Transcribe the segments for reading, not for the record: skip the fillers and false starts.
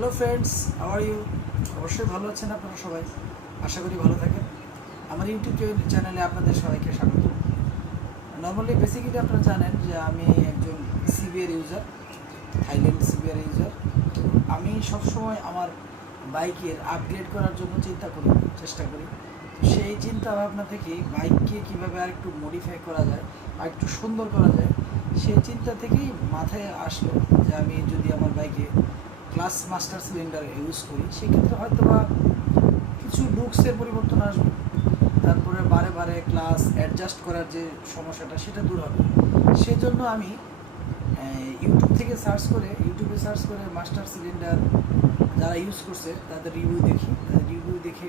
Hello friends, how are you? অবশ্যই ভালো আছেন আপনারা সবাই, আশা করি ভালো থাকেন। আমার ইউটিউব চ্যানেলে আপনাদের সবাইকে স্বাগত। নর্মালি বেসিক্যালি আপনারা জানেন যে আমি একজন CBR user, Thailand CBR user. আমি সবসময় আমার বাইকের আপগ্রেড করার জন্য চেষ্টা করি। সেই চিন্তা ভাবনা থেকে বাইককে কীভাবে আর একটু মডিফাই করা যায়, আর একটু সুন্দর করা যায়, সেই চিন্তা থেকেই মাথায় আসলো যে আমি যদি আমার বাইকে ক্লাস মাস্টার সিলিন্ডার ইউজ করি, সেক্ষেত্রে হয়তো বা কিছু লুকসের পরিবর্তন আসবে, তারপরে বারে বারে ক্লাস অ্যাডজাস্ট করার যে সমস্যাটা সেটা দূর হবে। সেজন্য আমি ইউটিউবে সার্চ করে মাস্টার সিলিন্ডার যারা ইউজ করছে তাদের রিভিউ দেখে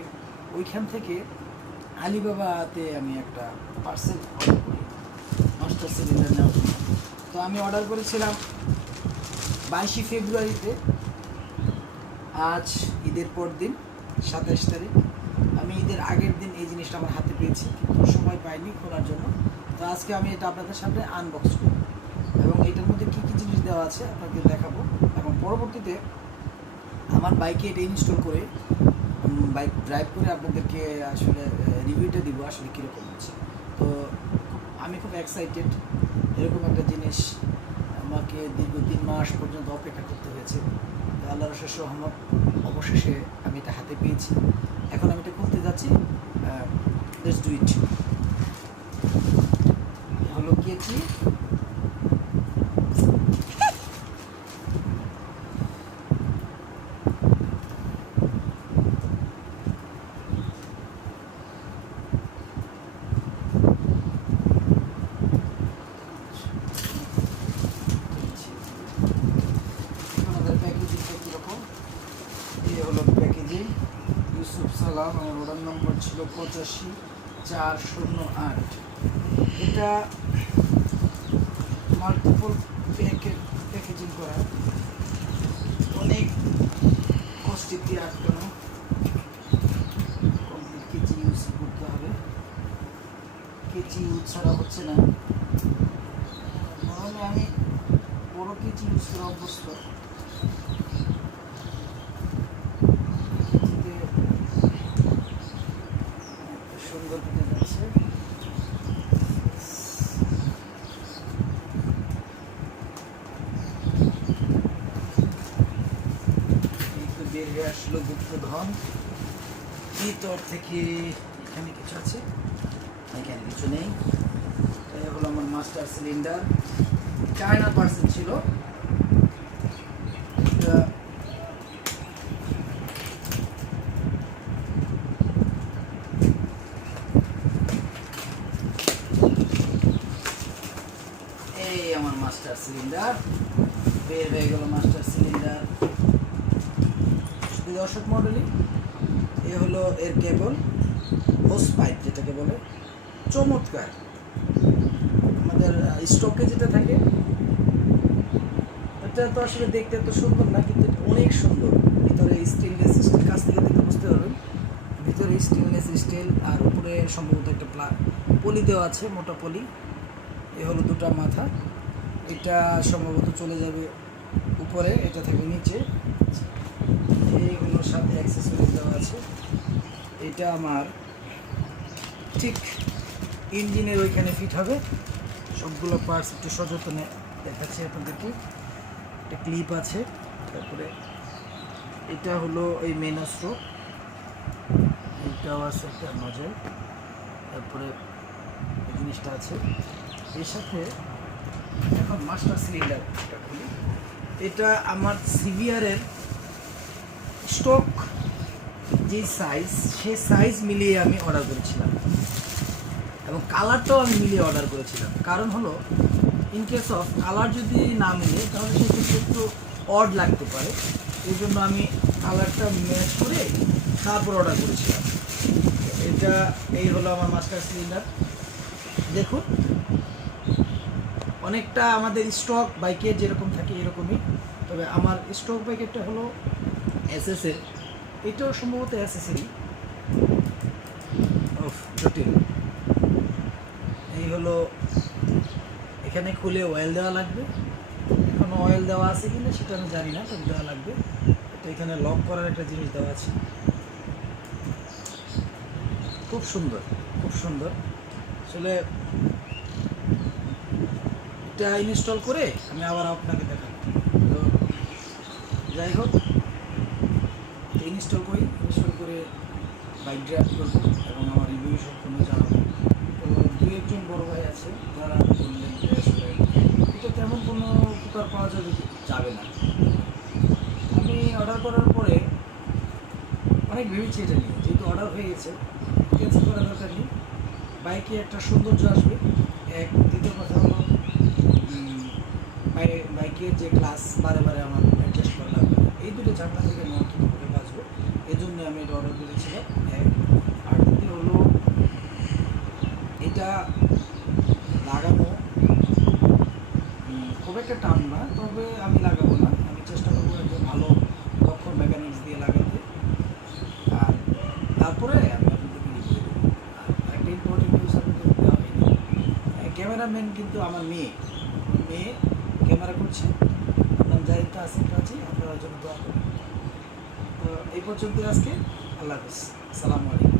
ওইখান থেকে আলিবাবাতে আমি একটা পার্সেল অর্ডার করি মাস্টার সিলিন্ডার নেওয়ার জন্য। তো আমি অর্ডার করেছিলাম 22 ফেব্রুয়ারিতে। আজ ঈদের পর দিন 27 তারিখ। আমি ঈদের আগের দিন এই জিনিসটা আমার হাতে পেয়েছি, কিন্তু সময় পাইনি খোলার জন্য। তো আজকে আমি এটা আপনাদের সামনে আনবক্স করব এবং এটার মধ্যে কী কী জিনিস দেওয়া আছে আপনাদের দেখাবো, এবং পরবর্তীতে আমার বাইকে এটা ইনস্টল করে বাইক ড্রাইভ করে আপনাদেরকে আসলে রিভিউটা দিব আসলে কীরকম হচ্ছে। তো আমি খুব এক্সাইটেড। এরকম একটা জিনিস আমাকে দীর্ঘ 3 মাস পর্যন্ত অপেক্ষা করতে হয়েছে। আল্লাহর অশেষ রহমত, অবশেষে আমি এটা হাতে পেয়েছি। এখন আমি এটা খুলতে যাচ্ছি। Let's do it. হলো কেচি, প্যাকেজিং ইউসুফ সালাম। আমার অর্ডার নম্বর ছিল 85-408। এটা মাল্টিপল প্যাকেজিং করা, অনেক কষ্টের দিয়ে আটকানো। কমপ্লিট কেচি ইউজ করতে হবে, কেচি ইউজ ছাড়া হচ্ছে না। তাহলে আমি বড় কেচি ইউজ করা অভ্যস্ত। সুন্দর কেটে যাচ্ছে। বের হয়ে আসলো গুপ্তধন ভিতর থেকে। এখানে কিছু আছে, এখানে কিছু নেই। এই হলো আমার মাস্টার সিলিন্ডার, চায়না পার্সেল ছিল। এই আমার মাস্টার সিলিন্ডার বের হয়ে গেল। মাস্টার সিলিন্ডার শুধু 10 মডেলই। এ হলো এর কেবল, হোস পাইপ যেটাকে বলে। চমৎকার। আমাদের স্টকে যেটা থাকে এটা তো আসলে দেখতে এত সুন্দর না, কিন্তু অনেক সুন্দর। ভিতরে স্টেনলেস স্টিল, কাছ থেকে দেখতে বুঝতে পারবেন ভিতরে স্টেনলেস স্টিল, আর উপরে সম্ভবত একটা পলি দেওয়া আছে, মোটা পলি। এ হলো দুটা মাথা। এটা সম্ভবত চলে যাবে উপরে, এটা থাকবে নিচে। এইগুলোর সাথে অ্যাক্সেসরিজ দেওয়া আছে। এটা আমার ঠিক ইঞ্জিনের ওইখানে ফিট হবে। সবগুলো পার্টস একটু সযত্নে দেখাচ্ছি আপনাদেরকে। একটা ক্লিপ আছে, তারপরে এটা হলো এই মেন অস্ত্র, এইটাও আছে একটা নজল, তারপরে এই জিনিসটা আছে এর সাথে। এখন মাস্টার সিলিন্ডারটা খুলি। এটা আমার সিভিআরের স্টক যে সাইজ, সে সাইজ মিলিয়ে আমি অর্ডার করেছিলাম, এবং কালারটাও আমি মিলিয়ে অর্ডার করেছিলাম। কারণ হলো ইন কেস অফ কালার যদি না মিলে তাহলে সেক্ষেত্রে একটু অড লাগতে পারে। এই জন্য আমি কালারটা ম্যাচ করে তারপর অর্ডার করেছিলাম। এটা এই হলো আমার মাস্টার সিলিন্ডার। দেখুন, অনেকটা আমাদের স্টক বাইকের যেরকম থাকে এরকমই, তবে আমার স্টক বাইকেরটা হলো এসএসের, এটাও সম্ভবত এসএসেরই। জটিল। এই হলো, এখানে খুলে অয়েল দেওয়া লাগবে। এখনো অয়েল দেওয়া আছে কিনা সেটা আমি জানি না, তবে দেওয়া লাগবে। এটা এখানে লক করার একটা জিনিস দেওয়া আছে, খুব সুন্দর, খুব সুন্দর। আসলে এটা ইনস্টল করে আমি আবার আপনাকে দেখাবো। তো যাই হোক, ইনস্টল করে বাইক ড্রাইভ করবো এবং আমার রিভিউ সম্পূর্ণ জানাবো। তো দুই একজন বড় ভাই আছে যারা বললেন যে আসলে এটা তেমন কোনো উপকার পাওয়া যাবে না। আমি অর্ডার করার পরে অনেক ভেবেছি এটা নিয়ে, যেহেতু অর্ডার হয়ে গেছে ক্যান্সেল করার দরকার নেই। বাইকে একটা সৌন্দর্য আসবে, এক। দ্বিতীয় কথা হলো বাইকের যে ক্লাস বারে বারে আমার অ্যাডজাস্ট করা লাগবে, এই দুটো ঝামেলা থেকে আমি অন্ততভাবে বাঁচবো, এই জন্য আমি এটা অর্ডার করেছিলাম, এক। আর দ্বিতীয় হলো এটা লাগানো খুব একটা টান না, তবে আমি লাগাবো না, আমি চেষ্টা করবো একজন ভালো দক্ষ মেকানিক্স দিয়ে লাগাতে। আর তারপরে আমি আপনাদেরকে রিভিউ দেবো। আর একটা ইম্পর্টেন্ট নিউজ আপনাদের দেওয়া হয়নি, ক্যামেরাম্যান কিন্তু আমার মেয়ে ক্যামেরা করছে। আপনার জাহিদ আসিফ প্রাচী, আপনারা জন্য দোয়া করবেন। তো এই পর্যন্ত আজকে, আল্লাহ হাফিজ, আসসালামু আলাইকুম।